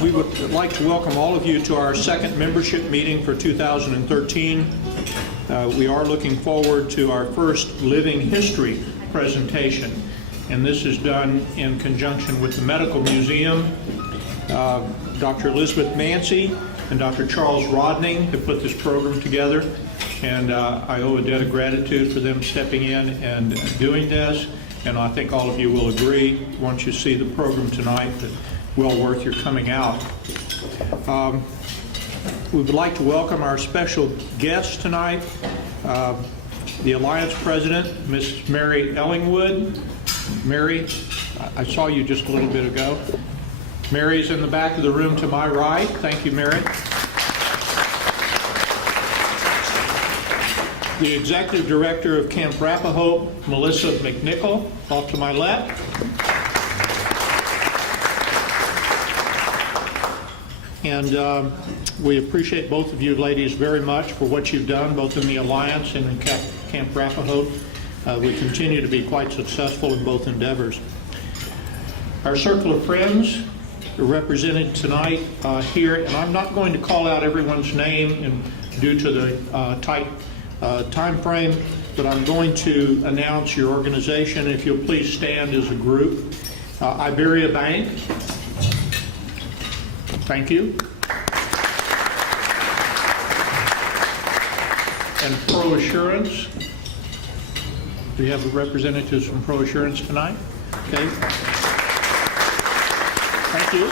We would like to welcome all of you to our second membership meeting for 2013. We are looking forward to our first living history presentation, and this is done in conjunction with the Medical Museum. Dr. Elizabeth Mancy and Dr. Charles Rodning have put this program together, and I owe a debt of gratitude for them stepping in and doing this, and I think all of you will agree once you see the program tonight that well worth your coming out. We would like to welcome our special guest tonight, the Alliance President, Mrs. Mary Ellingwood. Mary, I saw you just a little bit ago. Mary's in the back of the room to my right. Thank you, Mary. The Executive Director of Camp Rappahope, Melissa McNichol, off to my left. And we appreciate both of you ladies very much for what you've done, both in the Alliance and in Camp Rappahope. We continue to be quite successful in both endeavors. Our circle of friends are represented tonight here, and I'm not going to call out everyone's name due to the tight time frame, but I'm going to announce your organization. If you'll please stand as a group. Iberia Bank. Thank you. And ProAssurance. Do you have representatives from ProAssurance tonight? Okay. Thank you.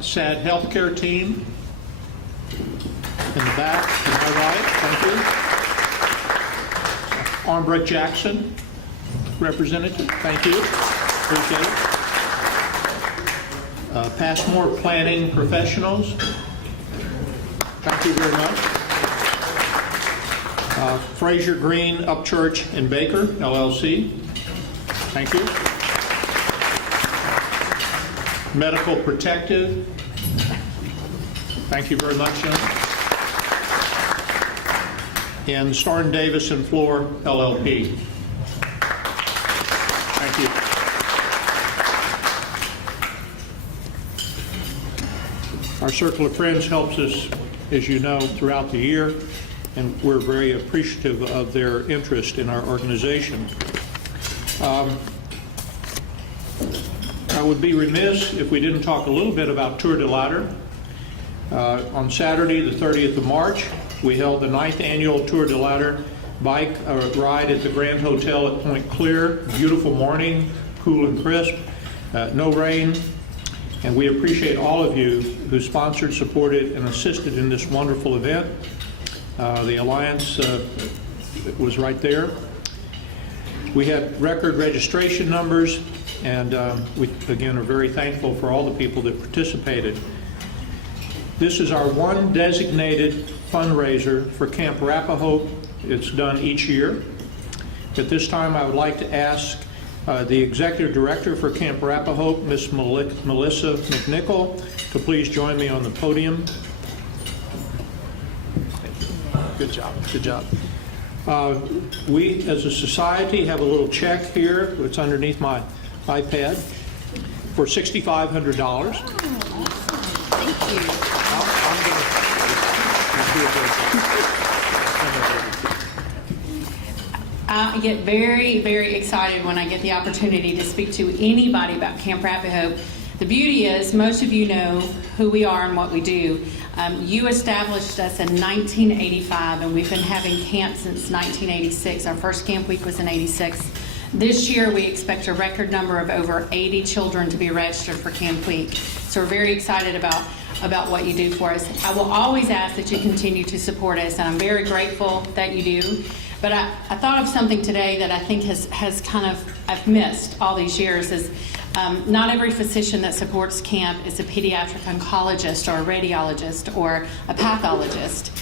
SAD Healthcare Team. In the back, to my right. Thank you. Armbruck Jackson representative. Thank you. Appreciate it. Passmore Planning Professionals. Thank you very much. Fraser Green Upchurch and Baker, LLC. Thank you. Medical Protective. Thank you very much, gentlemen. And Starn Davis and Floor, LLP. Thank you. Our circle of friends helps us, as you know, throughout the year, and we're very appreciative of their interest in our organization. I would be remiss if we didn't talk a little bit about Tour de Ladder. On Saturday, the 30th of March, we held the 9th annual Tour de Ladder bike ride at the Grand Hotel at Point Clear. Beautiful morning, cool and crisp, no rain. And we appreciate all of you who sponsored, supported, and assisted in this wonderful event. The Alliance was right there. We had record registration numbers, and we, again, are very thankful for all the people that participated. This is our one designated fundraiser for Camp Rappahope. It's done each year. At this time, I would like to ask the Executive Director for Camp Rappahope, Ms. Melissa McNichol, to please join me on the podium. Good job. Good job. We, as a society, have a little check here. It's underneath my iPad for $6,500. Thank you. I get very, very excited when I get the opportunity to speak to anybody about Camp Rappahope. The beauty is, most of you know who we are and what we do. You established us in 1985, and we've been having camp since 1986. Our first camp week was in '86. This year, we expect a record number of over 80 children to be registered for Camp Week. So we're very excited about what you do for us. I will always ask that you continue to support us, and I'm very grateful that you do. But I thought of something today that I think has kind of, I've missed all these years, is not every physician that supports camp is a pediatric oncologist or a radiologist or a pathologist.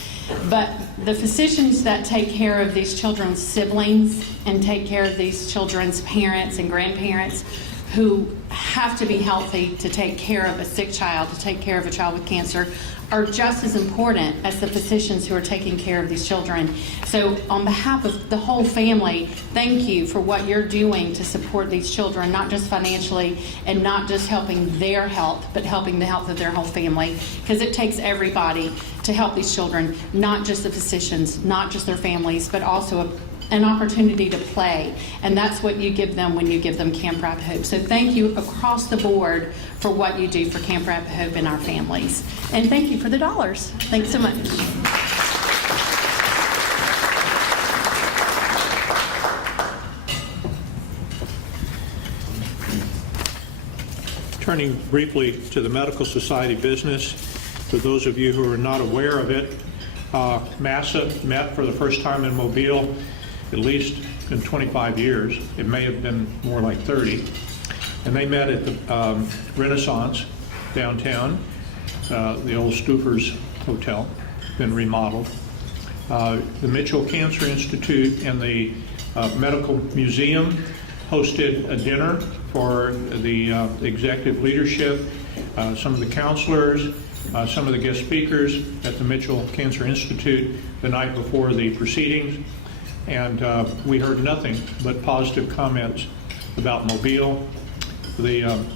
But the physicians that take care of these children's siblings and take care of these children's parents and grandparents who have to be healthy to take care of a sick child, to take care of a child with cancer, are just as important as the physicians who are taking care of these children. So on behalf of the whole family, thank you for what you're doing to support these children, not just financially and not just helping their health, but helping the health of their whole family. Because it takes everybody to help these children, not just the physicians, not just their families, but also an opportunity to play. And that's what you give them when you give them Camp Rapid Hope. So thank you across the board for what you do for Camp Rapid Hope and our families. And thank you for the dollars. Thanks so much. Turning briefly to the Medical Society business, for those of you who are not aware of it, MASA met for the first time in Mobile at least in 25 years. It may have been more like 30. And they met at the Renaissance downtown, the old Stouffer's Hotel, been remodeled. The Mitchell Cancer Institute and the Medical Museum hosted a dinner for the executive leadership, some of the counselors, some of the guest speakers at the Mitchell Cancer Institute the night before the proceedings. And we heard nothing but positive comments about Mobile. The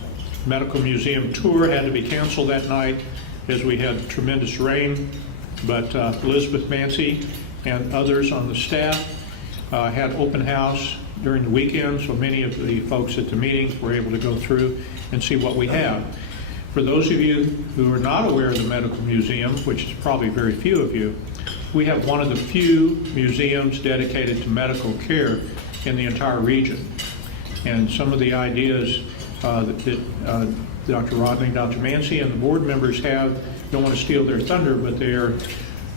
Medical Museum tour had to be canceled that night as we had tremendous rain, but Elizabeth Mancy and others on the staff had open house during the weekend, so many of the folks at the meetings were able to go through and see what we have. For those of you who are not aware of the Medical Museum, which is probably very few of you, we have one of the few museums dedicated to medical care in the entire region. And some of the ideas that Dr. Rodney, Dr. Mancy, and the board members have, don't want to steal their thunder, but they're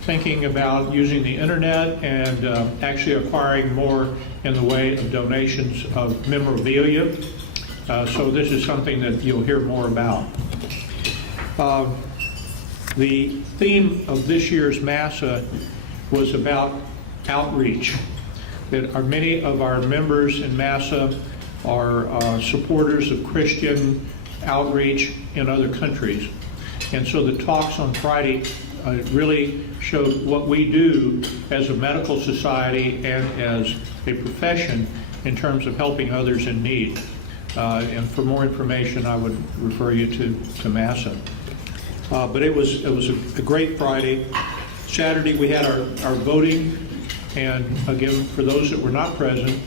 thinking about using the internet and actually acquiring more in the way of donations of memorabilia. So this is something that you'll hear more about. The theme of this year's MASA was about outreach. That many of our members in MASA are supporters of Christian outreach in other countries. And so the talks on Friday really showed what we do as a medical society and as a profession in terms of helping others in need. And for more information, I would refer you to MASA. But it was a great Friday. Saturday we had our voting, and again, for those that were not present,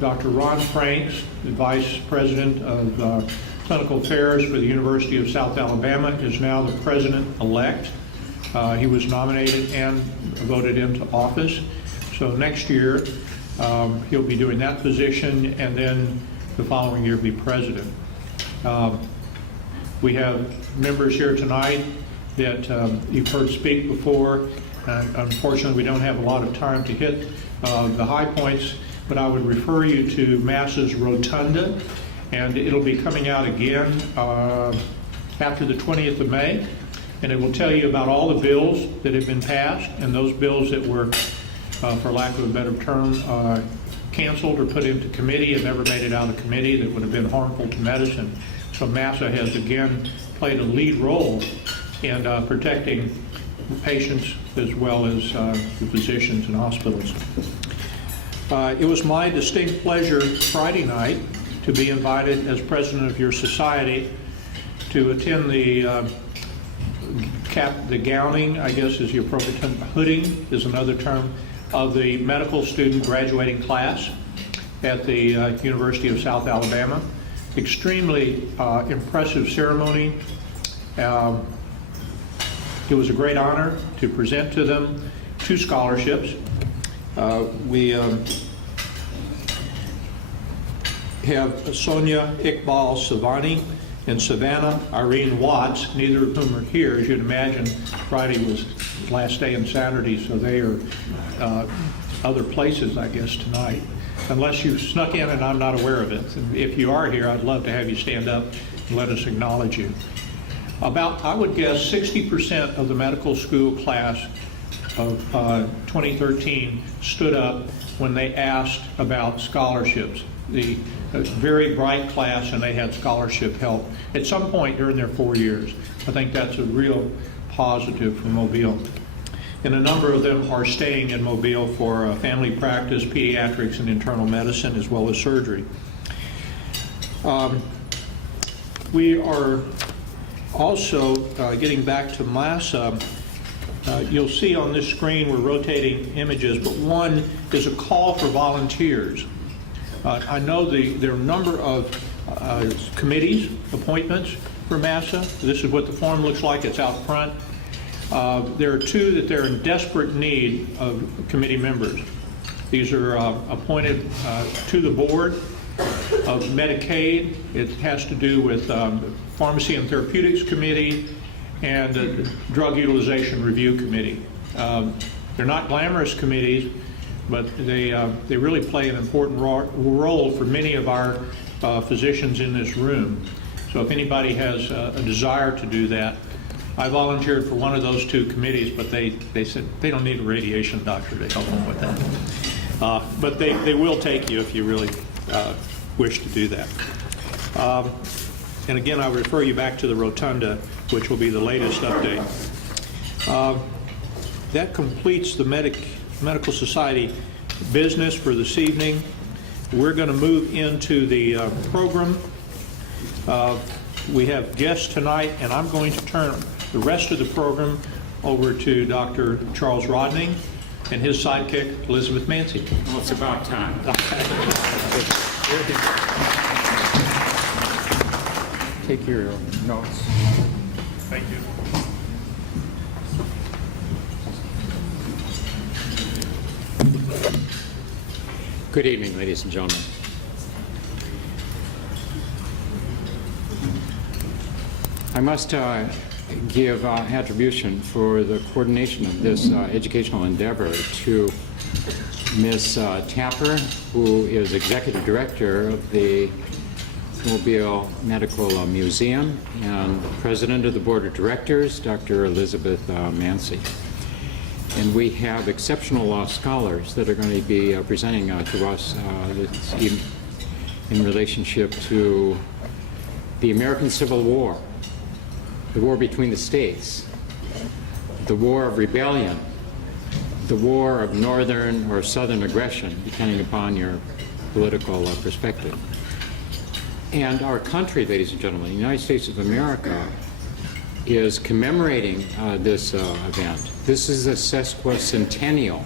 Dr. Ron Franks, the Vice President of Clinical Affairs for the University of South Alabama, is now the President-elect. He was nominated and voted into office. So next year, he'll be doing that position, and then the following year be President. We have members here tonight that you've heard speak before. Unfortunately, we don't have a lot of time to hit the high points, but I would refer you to MASA's Rotunda, and it'll be coming out again after the 20th of May, and it will tell you about all the bills that have been passed and those bills that were, for lack of a better term, canceled or put into committee and never made it out of committee that would have been harmful to medicine. So MASA has again played a lead role in protecting patients as well as the physicians and hospitals. It was my distinct pleasure Friday night to be invited as president of your society to attend the gowning, I guess is the appropriate term, hooding is another term, of the medical student graduating class at the University of South Alabama. Extremely impressive ceremony. It was a great honor to present to them 2 scholarships. We have Sonia Iqbal Savani and Savannah Irene Watts, neither of whom are here. As you'd imagine, Friday was last day and Saturday, so they are other places, I guess, tonight. Unless you snuck in and I'm not aware of it. And if you are here, I'd love to have you stand up and let us acknowledge you. About, I would guess, 60% of the medical school class of 2013 stood up when they asked about scholarships. very bright class, and they had scholarship help at some point during their 4 years. I think that's a real positive for Mobile. And a number of them are staying in Mobile for family practice, pediatrics, and internal medicine, as well as surgery. We are also getting back to MASA. You'll see on this screen we're rotating images, but one is a call for volunteers. I know there are a number of committees, appointments for MASA. This is what the form looks like. It's out front. There are two that they're in desperate need of committee members. These are appointed to the board of Medicaid. It has to do with Pharmacy and Therapeutics Committee and the Drug Utilization Review Committee. They're not glamorous committees, but they really play an important role for many of our physicians in this room. So if anybody has a desire to do that, I volunteered for one of those two committees, but they said they don't need a radiation doctor to help them with that. But they will take you if you really wish to do that. And again, I would refer you back to the Rotunda, which will be the latest update. That completes the Medical Society business for this evening. We're going to move into the program. We have guests tonight, and I'm going to turn the rest of the program over to Dr. Charles Rodney and his sidekick, Elizabeth Mancy. Well, it's about time. Take your notes. Thank you. Good evening, ladies and gentlemen. I must give attribution for the coordination of this educational endeavor to Ms. Tapper, who is Executive Director of the Mobile Medical Museum, and President of the Board of Directors, Dr. Elizabeth Mancy. And we have exceptional scholars that are going to be presenting to us this evening in relationship to the American Civil War, the war between the states, the war of rebellion, the war of northern or southern aggression, depending upon your political perspective. And our country, ladies and gentlemen, the United States of America, is commemorating this event. This is a sesquicentennial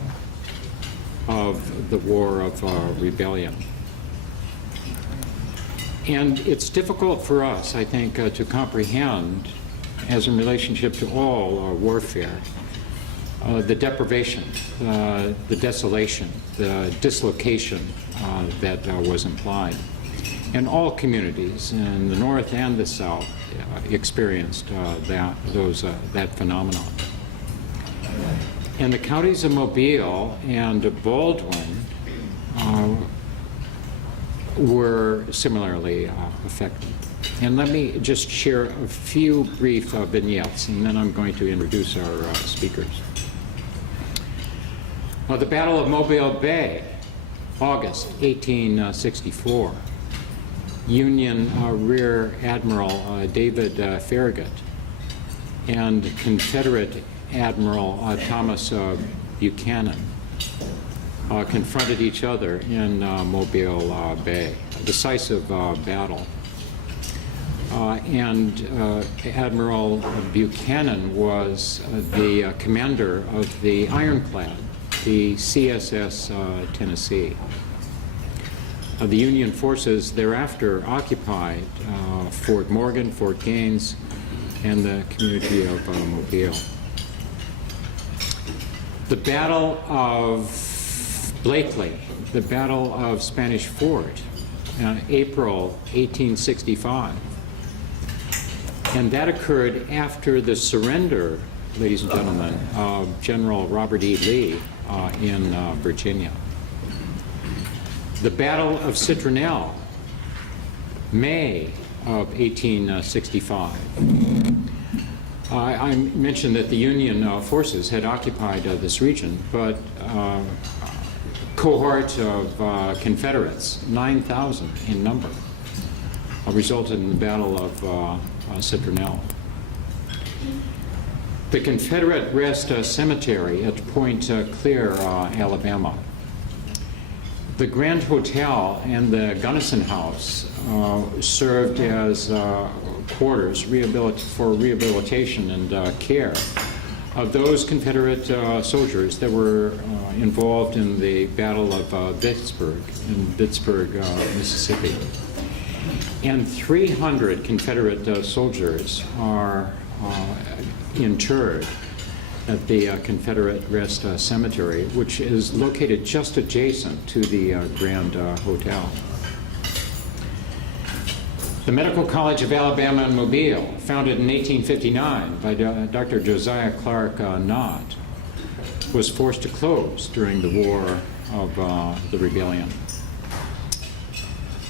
of the War of Rebellion. And it's difficult for us, I think, to comprehend, as in relationship to all warfare, the deprivation, the desolation, the dislocation that was implied. And all communities in the North and the South experienced that phenomenon. And the counties of Mobile and Baldwin were similarly affected. And let me just share a few brief vignettes, and then I'm going to introduce our speakers. Well, the Battle of Mobile Bay, August 1864. Union Rear Admiral David Farragut and Confederate Admiral Thomas Buchanan confronted each other in Mobile Bay, a decisive battle. And Admiral Buchanan was the commander of the ironclad, the CSS Tennessee. The Union forces thereafter occupied Fort Morgan, Fort Gaines, and the community of Mobile. The Battle of Blakely, the Battle of Spanish Fort, April 1865. And that occurred after the surrender, ladies and gentlemen, of General Robert E. Lee in Virginia. The Battle of Citronelle, May of 1865. I mentioned that the Union forces had occupied this region, but cohort of Confederates, 9,000 in number, resulted in the Battle of Citronelle. The Confederate Rest Cemetery at Point Clear, Alabama. The Grand Hotel and the Gunnison House served as quarters for rehabilitation and care of those Confederate soldiers that were involved in the Battle of Vicksburg in Vicksburg, Mississippi. And 300 Confederate soldiers are interred at the Confederate Rest Cemetery, which is located just adjacent to the Grand Hotel. The Medical College of Alabama in Mobile, founded in 1859 by Dr. Josiah Clark Nott, was forced to close during the War of the Rebellion.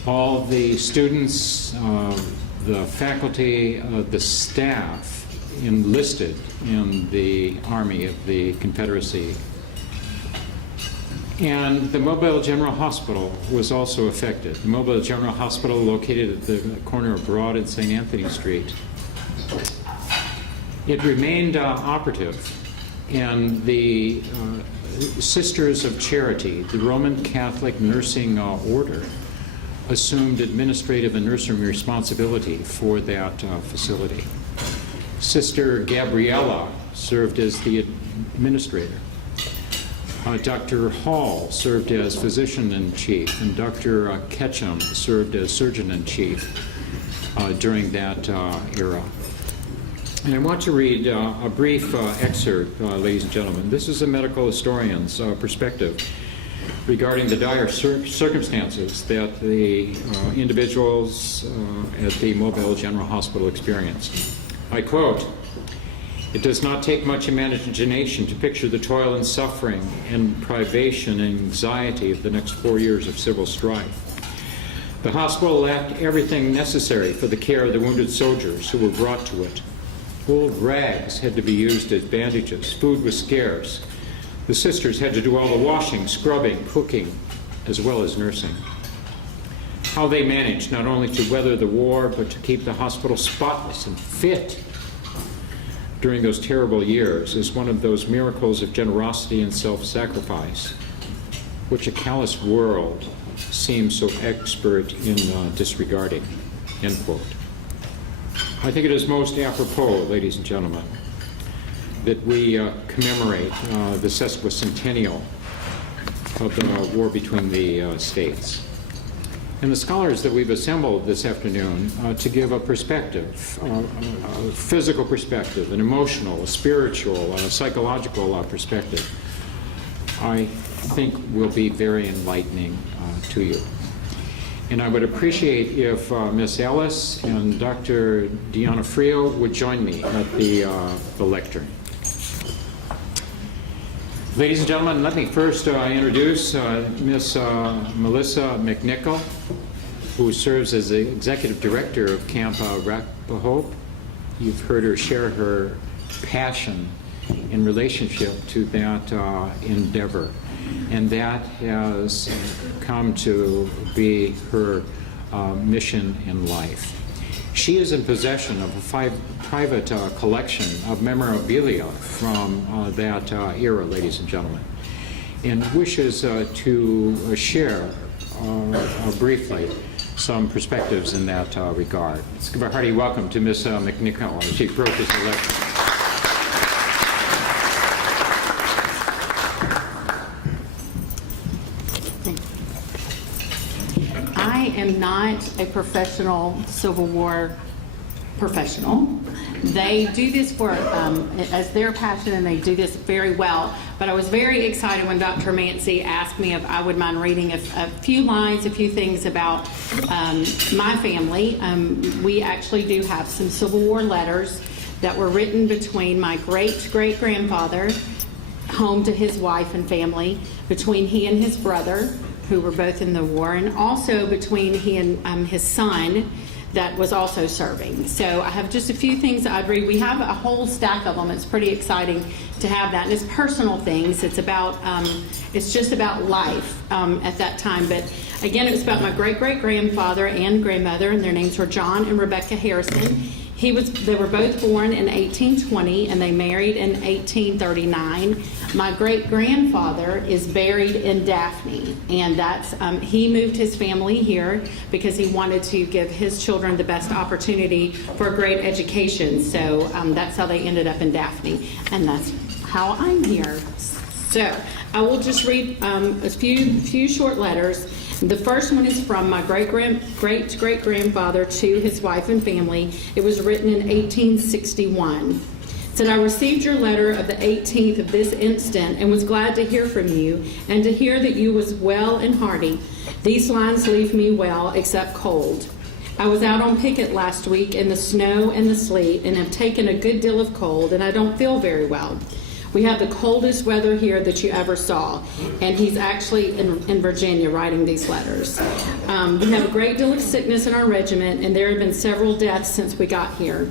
All the students, the faculty, the staff enlisted in the Army of the Confederacy. And the Mobile General Hospital was also affected. The Mobile General Hospital, located at the corner of Broad and St. Anthony Street, it remained operative, and the Sisters of Charity, the Roman Catholic nursing order, assumed administrative and nursing responsibility for that facility. Sister Gabriella served as the administrator. Dr. Hall served as physician-in-chief, and Dr. Ketchum served as surgeon-in-chief during that era. And I want to read a brief excerpt, ladies and gentlemen. This is a medical historian's perspective regarding the dire circumstances that the individuals at the Mobile General Hospital experienced. I quote, "It does not take much imagination to picture the toil and suffering and privation and anxiety of the next 4 years of civil strife. The hospital lacked everything necessary for the care of the wounded soldiers who were brought to it. Old rags had to be used as bandages. Food was scarce. The sisters had to do all the washing, scrubbing, cooking, as well as nursing. How they managed not only to weather the war, but to keep the hospital spotless and fit during those terrible years is one of those miracles of generosity and self-sacrifice, which a callous world seems so expert in disregarding." End quote. I think it is most apropos, ladies and gentlemen, that we commemorate the sesquicentennial of the war between the states. And the scholars that we've assembled this afternoon to give a perspective, a physical perspective, an emotional, a spiritual, a psychological perspective, I think will be very enlightening to you. And I would appreciate if Ms. Ellis and Dr. Deanna Frio would join me at the lectern. Ladies and gentlemen, let me first introduce Ms. Melissa McNichol, who serves as the Executive Director of Camp Rappahoe. You've heard her share her passion in relationship to that endeavor, and that has come to be her mission in life. She is in possession of a private collection of memorabilia from that era, ladies and gentlemen, and wishes to share briefly some perspectives in that regard. Let's give a hearty welcome to Ms. McNichol as she approaches the lecture. I am not a professional Civil War professional. They do this work as their passion, and they do this very well. But I was very excited when Dr. Mancy asked me if I would mind reading a few lines, a few things about my family. We actually do have some Civil War letters that were written between my great-great-grandfather, home to his wife and family, between he and his brother, who were both in the war, and also between he and his son, that was also serving. So I have just a few things I'd read. We have a whole stack of them. It's pretty exciting to have that. And it's personal things. It's about, it's just about life at that time. But again, it was about my great-great-grandfather and grandmother, and their names were John and Rebecca Harrison. They were both born in 1820, and they married in 1839. My great-grandfather is buried in Daphne, and that's he moved his family here because he wanted to give his children the best opportunity for a great education. So that's how they ended up in Daphne, and that's how I'm here. So I will just read a few short letters. The first one is from my great-great-grandfather to his wife and family. It was written in 1861. It said, I received your letter of the 18th of this instant and was glad to hear from you and to hear that you was well and hearty. These lines leave me well, except cold. I was out on picket last week in the snow and the sleet and have taken a good deal of cold, and I don't feel very well. We have the coldest weather here that you ever saw, and he's actually in Virginia writing these letters. We have a great deal of sickness in our regiment, and there have been several deaths since we got here.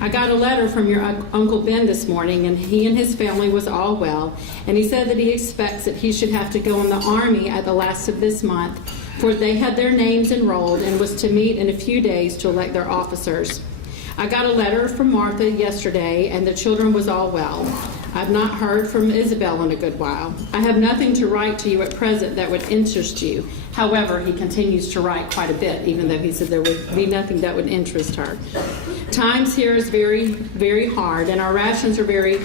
I got a letter from your Uncle Ben this morning, and he and his family was all well, and he said that he expects that he should have to go in the Army at the last of this month, for they had their names enrolled and was to meet in a few days to elect their officers. I got a letter from Martha yesterday, and the children was all well. I've not heard from Isabel in a good while. I have nothing to write to you at present that would interest you. However, he continues to write quite a bit, even though he said there would be nothing that would interest her. Times here is very, very hard, and our rations are very,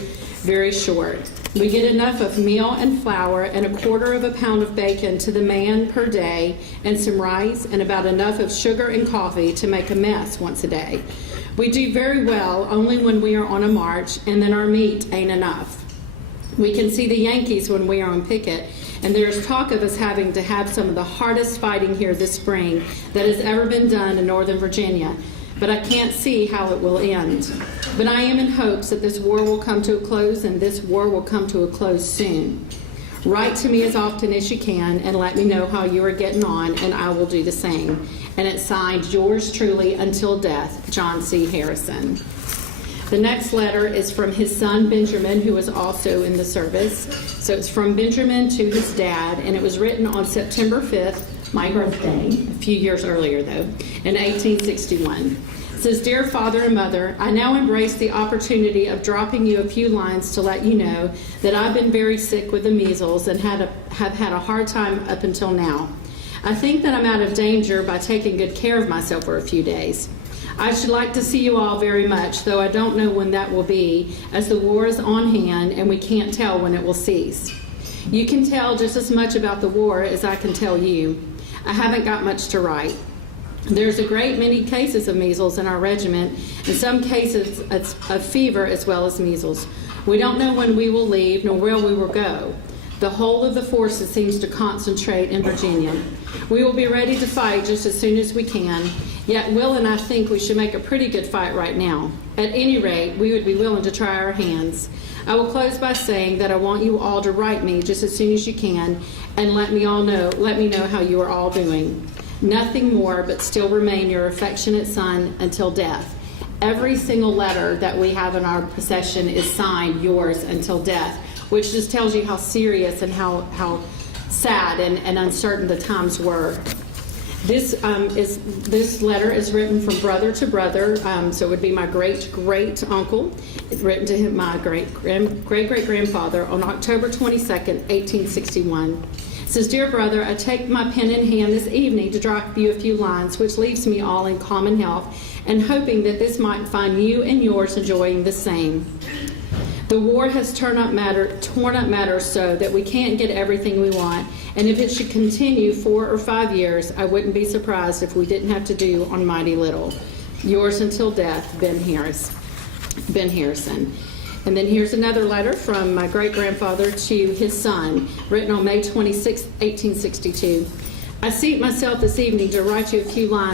very short. We get enough of meal and flour and 1/4 pound of bacon to the man per day, and some rice, and about enough of sugar and coffee to make a mess once a day. We do very well only when we are on a march, and then our meat ain't enough. We can see the Yankees when we are on picket, and there is talk of us having to have some of the hardest fighting here this spring that has ever been done in Northern Virginia, but I can't see how it will end. But I am in hopes that this war will come to a close, and this war will come to a close soon. Write to me as often as you can and let me know how you are getting on, and I will do the same. And it's signed, yours truly until death, John C. Harrison. The next letter is from his son Benjamin, who is also in the service. So it's from Benjamin to his dad, and it was written on September 5th, my birthday, a few years earlier though, in 1861. It says, Dear Father and Mother, I now embrace the opportunity of dropping you a few lines to let you know that I've been very sick with the measles and have had a hard time up until now. I think that I'm out of danger by taking good care of myself for a few days. I should like to see you all very much, though I don't know when that will be, as the war is on hand and we can't tell when it will cease. You can tell just as much about the war as I can tell you. I haven't got much to write. There's a great many cases of measles in our regiment, and some cases of fever as well as measles. We don't know when we will leave nor where we will go. The whole of the forces seems to concentrate in Virginia. We will be ready to fight just as soon as we can, yet Will and I think we should make a pretty good fight right now. At any rate, we would be willing to try our hands. I will close by saying that I want you all to write me just as soon as you can and let me know how you are all doing. Nothing more, but still remain your affectionate son until death. Every single letter that we have in our possession is signed yours until death, which just tells you how serious and how sad and uncertain the times were. This letter is written from brother to brother, so it would be my great uncle, written to him, my great great grandfather on October 22nd, 1861. It says, Dear brother, I take my pen in hand this evening to drop you a few lines, which leaves me all in common health, and hoping that this might find you and yours enjoying the same. The war has torn up matters so that we can't get everything we want, and if it should continue 4 or 5 years, I wouldn't be surprised if we didn't have to do on mighty little. Yours until death, Ben Harrison. And then here's another letter from my great-grandfather to his son, written on May 26, 1862. I seat myself this evening to write you a few lines